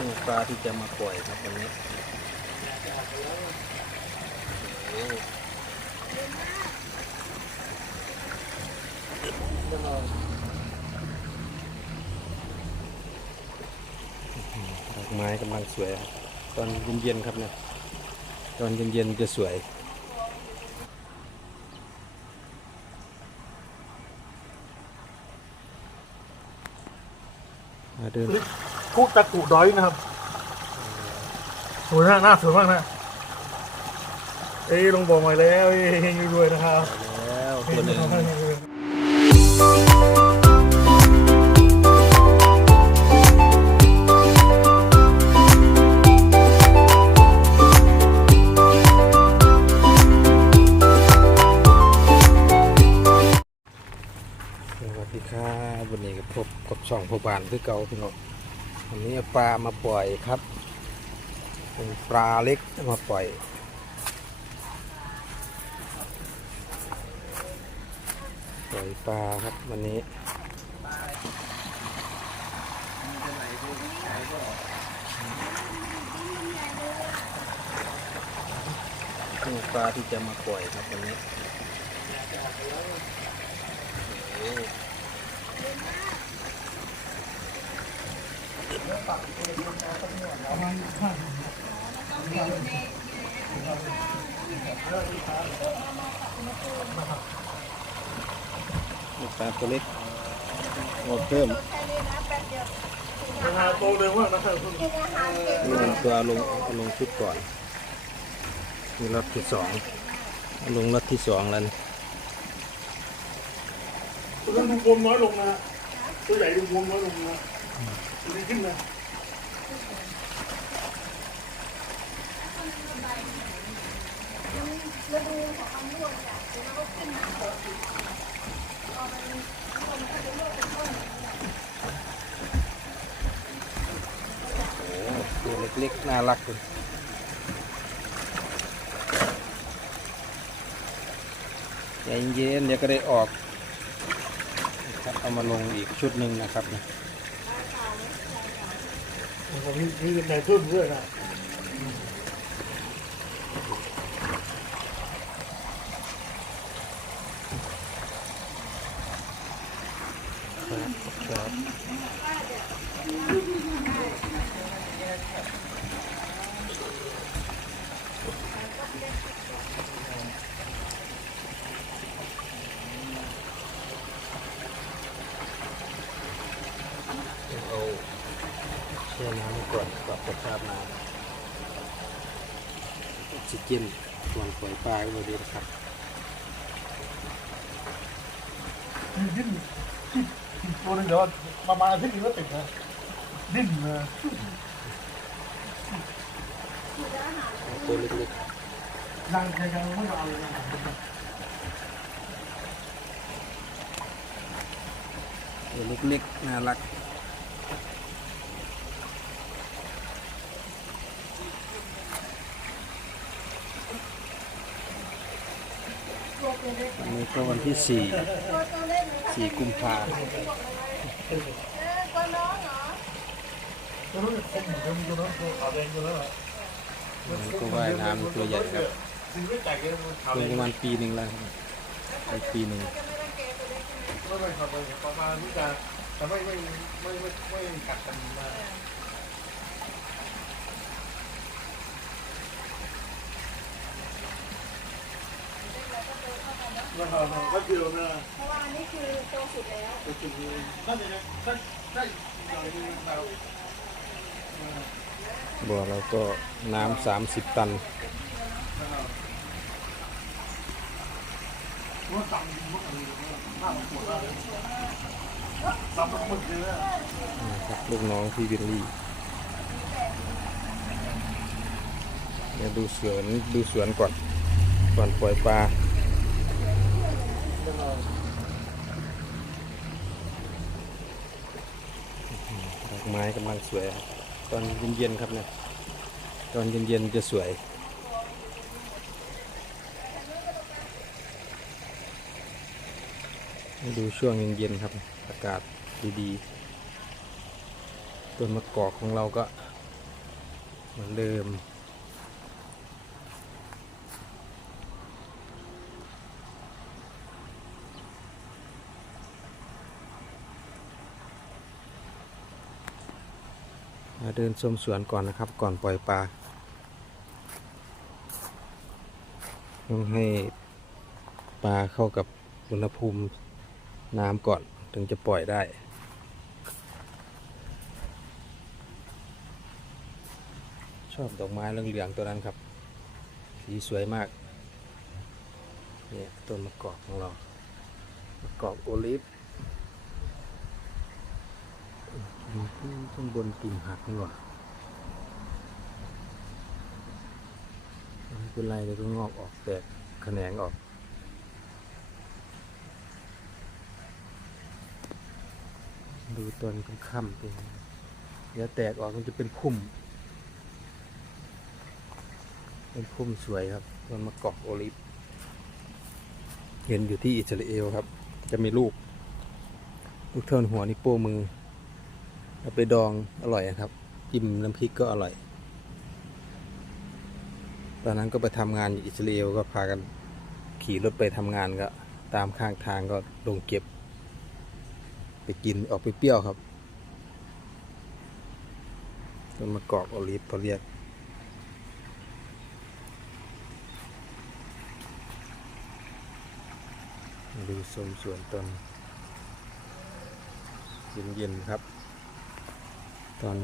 นี่ปลาที่จะมาปล่อยครับวันนี้ดอกไม้กำลังสวยครับ ตอนเย็นๆครับเนี่ย ตอนเย็นๆจะสวยมาเดิน คุกตะกุดอยนะครับสวยนะหน้าสวยมากนะเอ้ยลงบอกมาแล้วเอ้ยเฮงรวยๆนะครับแล้วเฮตัวหนึ่งรวยสวัสดีครับวันนี้ก็พบกับช่องพบานคือเก่าพี่น้อง วันนี้ปลามาปล่อยครับ เป็นปลาเล็กมาปล่อย ปล่อยปลาครับวันนี้นี่ปลาที่จะมาปล่อยครับวันนี้ โอ้นี่ปลาตัวเล็กงดเพิ่มๆนะฮะโตเร็วมากนะครับคุณนี่มันตัวเอาลงเอาลงชุดก่อนนี่รถที่สองลงรถที่สองแล้วนะตัวนั้นดูบวมน้อยลงนะตัวใหญ่ดูบวมน้อยลงนะ ตัวนี้ขึ้นนะโอ้ตัวเล็กๆน่ารักเลยใจเย็นๆเดี๋ยวก็ได้ออกนะครับเอามาลงอีกชุดหนึ่งนะครับนะผมมีมีในเพิ่มด้วยนะ ครับ เอาแช่น้ำก่อนปรับสภาพน้ำออกซิเจนส่วนปล่อยปลาก็ดีนะครับดิ้นตัวนึงเดี๋ยวประมาณอาทิตย์นึงก็ติดนะดิ้นนะตัวเล็กยังยังยังไม่เอาเลยนะๆตัวเล็กๆน่ารัก นี้ก็วันที่สี่สี่กุมภาตัวนั้นเป็นตัวนั้นตัวนั้นตัวขาวแดงตัวนั้นเหรอวันนี้ก็ว่ายน้ำตัวใหญ่ครับสิ่งไม่แตกเลยมันขาวประมาณปีหนึ่งแล้วไปปีหนึ่งไม่ไม่ขาวแดงประมาณที่จะแต่ไม่ไม่ไม่ไม่ไม่กัดกันมานะครับ ก็เดียวนะเพราะว่าอันนี้คือโตสุดแล้วก็จุดนี้น่าจะได้ได้ได้หน่อยนึงเราบ่อเราก็น้ำสามสิบตันนะครับลูกน้องพี่วิลลี่เดี๋ยวดูสวนดูสวนก่อนก่อนปล่อยปลา ดอกไม้กำลังสวยครับตอนเย็นๆครับเนี่ยตอนเย็นๆจะสวยให้ดูช่วงเย็นๆครับ อากาศดีๆต้นมะกอกของเราก็เหมือนเดิม มาเดินชมสวนก่อนนะครับ ก่อนปล่อยปลาต้องให้ปลาเข้ากับอุณหภูมิน้ำก่อนถึงจะปล่อยได้ชอบดอกไม้เหลืองๆตัวนั้นครับ สีสวยมาก เนี่ยต้นมะกอกของเรา มะกอกโอลิฟดู ข้างบนกิ่งหักนี่หว่าไม่เป็นไรเดี๋ยก็งอกออกแตกแขนงออกดูตอนค่ำๆเป็นเดี๋ยวแตกออกมันจะเป็นพุ่ม เป็นพุ่มสวยครับต้นมะกอกโอลิฟเห็นอยู่ที่อิสราเอลครับ จะมีลูก ลูกเท่าหัวนิ้วโป้มือ เอาไปดองอร่อยครับจิ้มน้ำพริกก็อร่อย ตอนนั้นก็ไปทำงานอยู่อิสราเอลก็พากันขี่รถไปทำงานก็ตามข้างทางก็ลงเก็บ ไปกินออกไปเปรี้ยวครับต้นมะกอกโอลิฟเขาเรียกดูชมสวนตอนเย็นๆครับ ตอน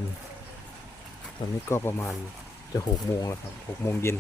ตอนนี้ก็ประมาณจะหกโมงแล้วครับหกโมงเย็น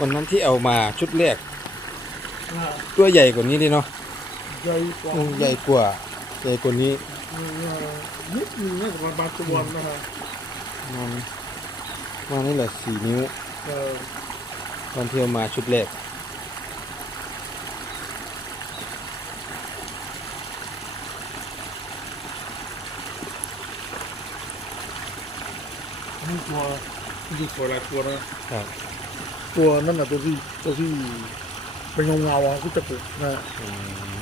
วันนั้นที่เอามาชุดแรกนะฮะตัวใหญ่กว่านี้ดิเนาะใหญ่กว่าอืมใหญ่กว่าใหญ่กว่านี้อืมนะฮะนิดนึงนะประมาณตัวนะฮะมันมันนี่แหละสี่นิ้วเออตอนที่เอามาชุดแรกนี่ตัวนี่ตัวอะไรตัวนะครับ ตัวนั่นน่ะตัวที่ตัวที่เป็นเงาเงาๆอะที่จะปลุกนะฮะอืม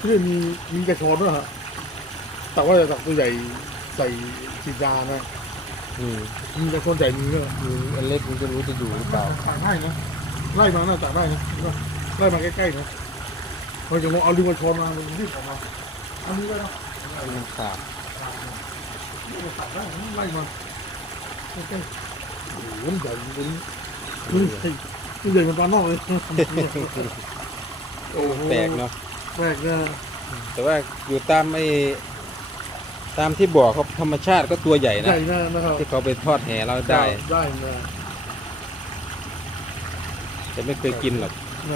ที่มีมีกระชอนด้วยฮะแต่ว่าจากตัวใหญ่ใส่สีดานะอืมมีกระชอนใหญ่มีเนอะมีอันเล็กมันจะรู้จะอยู่หรือเปล่าต่างได้นะไล่มาหน้าต่างได้นะไล่มาใกล้ๆนะเราจะมองเอาดึงกระชอนมาดึงรีบออกมาอันนี้ได้นะ มันขาดต่างได้นะไล่มาใกล้ๆโอ้โหมันใหญ่จริงๆนี่ใหญ่นี่ใหญ่เหมันปลานอกเลยโอ้โหแปลกเนาะแปลกนะแต่ว่าอยู่ตามไอ้ตามที่บอกเขาธรรมชาติก็ตัวใหญ่ใหนะญ่นะนะครับที่เขาไปทอดแห่เราได้ได้นะแต่ไม่เคยกินหรอกน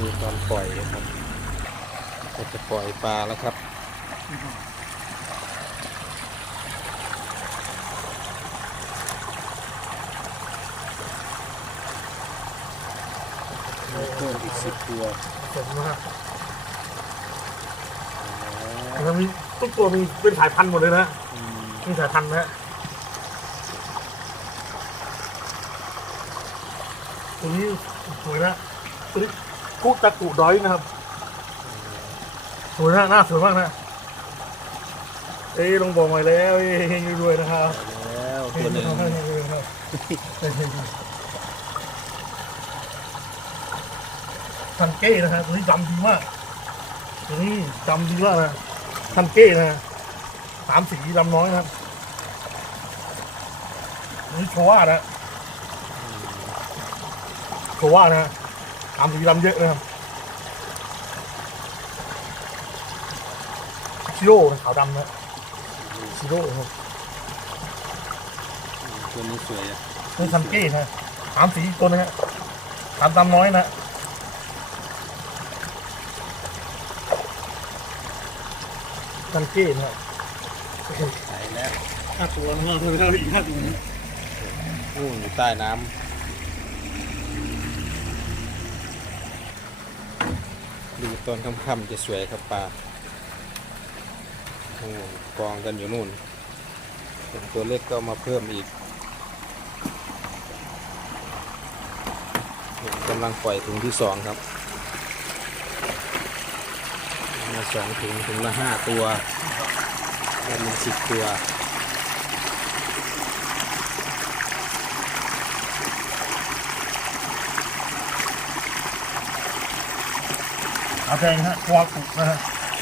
ะเออใหญ่นะก็ดูตอนปล่อยครับ ก็จะปล่อยปลาแล้วครับเพิ่มอีกสิบตัวสมมากแล้วมีทุกตัวมีเป็นสายพันธุ์หมดเลยนะอืมมีสายพันธุ์นะฮะตัวนี้สวยนะตัวนี้ กุตะกุดอยนะครับสวยนะหน้าสวยมากนะ เอ้ยลงบอกมาแล้วเอ้ยเฮงรวยๆนะครับแล้วตัวหนึ่งทันเก้นะฮะตัวนี้จำดีมากตัวนี้จำดีมากนะทันเก้นะสามสีดำน้อยนะครับนี้โชว่านะโชว่านะฮะามสีดำเยอะนะครับชิโร่ขาวดำนะชิโร่ครับตัวนี้สวยอะนี่ซันเก้นะถามสีอีกตัวนะฮะถามดำน้อยนะซันเก้นะฮะใส่แล้วห้าตัวนะฮะเราอีกห้าตัวนะนู่นอยู่ใต้น้ำ ตอนค่ำๆจะสวยครับปลาโอ้กองกันอยู่นู่นตัวเล็กก็มาเพิ่มอีกกำลังปล่อยถุงที่สองครับ มาสองถุงถุงละห้าตัวแล้วมันสิบตัว ขาแดงฮะควากุนะฮะ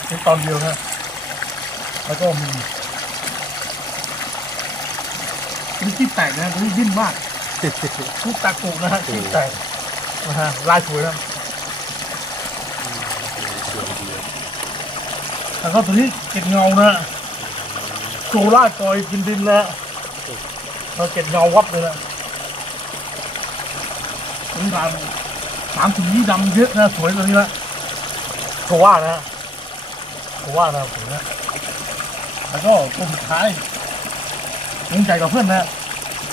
นี่ตอนเดียวฮะแล้วก็มีนี่ที่แตกนะนี่ดิ้นมากชุดตากุนะฮะที่แตกนะฮะลายสวยนะสวยดีแล้วก็ตัวนี้เก็ดเงานะโซล่ากอยกินดินแล้วเราเก็ดเงาวับเลยนะถึงการสามสีดำเยอะนะสวยตัวนี้ละ โชว่านะโชว่านะผมนะแล้วก็ตัวสุดท้ายยังใจกับเพื่อนนะ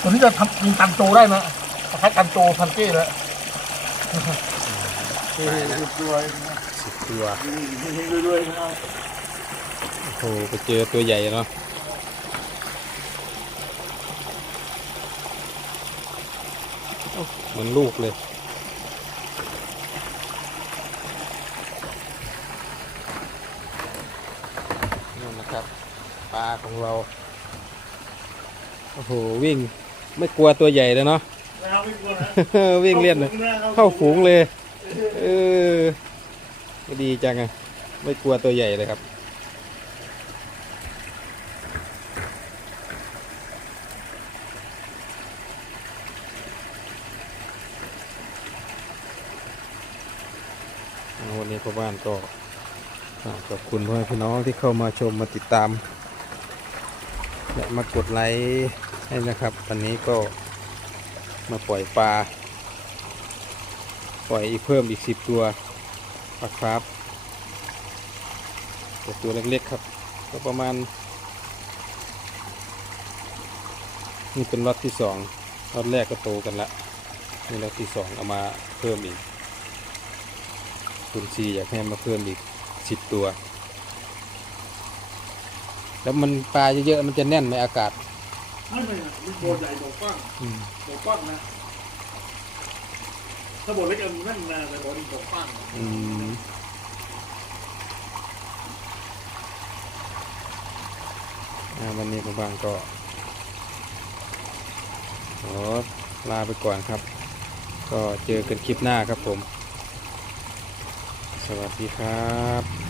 ตัวนี้จะทำยิงตันโจได้นะคล้ายๆกันโจทันเก้เลยด้วยสิบตัวด้วยนะครับโอ้โหไปเจอตัวใหญ่เนาะโอ้เหมือนลูกเลย นั่นนะ ครับปลาของเรา โอ้โห วิ่งไม่กลัวตัวใหญ่เลยเนาะ นะครับไม่กลัวนะวิ่งเล่นเลยเข้าฝูงเลย เออไม่ดีจังอะไม่กลัวตัวใหญ่เลยครับ วันนี้พ่อบ้านก็ฝาก ขอบคุณพ่อพี่น้องที่เข้ามาชมมาติดตาม และมากดไลค์ให้นะครับ วันนี้ก็มาปล่อยปลา ปล่อยอีกเพิ่มอีกสิบตัวปลาครับแต่ตัวเล็กๆครับ ก็ประมาณ นี่เป็นล็อตที่สองล็อตแรกก็โตกันละนี่ล็อตที่สองเอามาเพิ่มอีกคุณซีอยากให้มาเพิ่มอีก สิบตัว แล้วมันปลาเยอะๆมันจะแน่นไหมอากาศไม่ไม่นะมันตัวใหญ่ตัวกว้างอืมตัวกว้างนะถ้าบทเล็กมันนั่นนะแต่บทนี้ตัวกว้างนะอืมอ่าวันนี้ผมบางก็ขอลาไปก่อนครับ ก็เจอกันคลิปหน้าครับผม สวัสดีครับ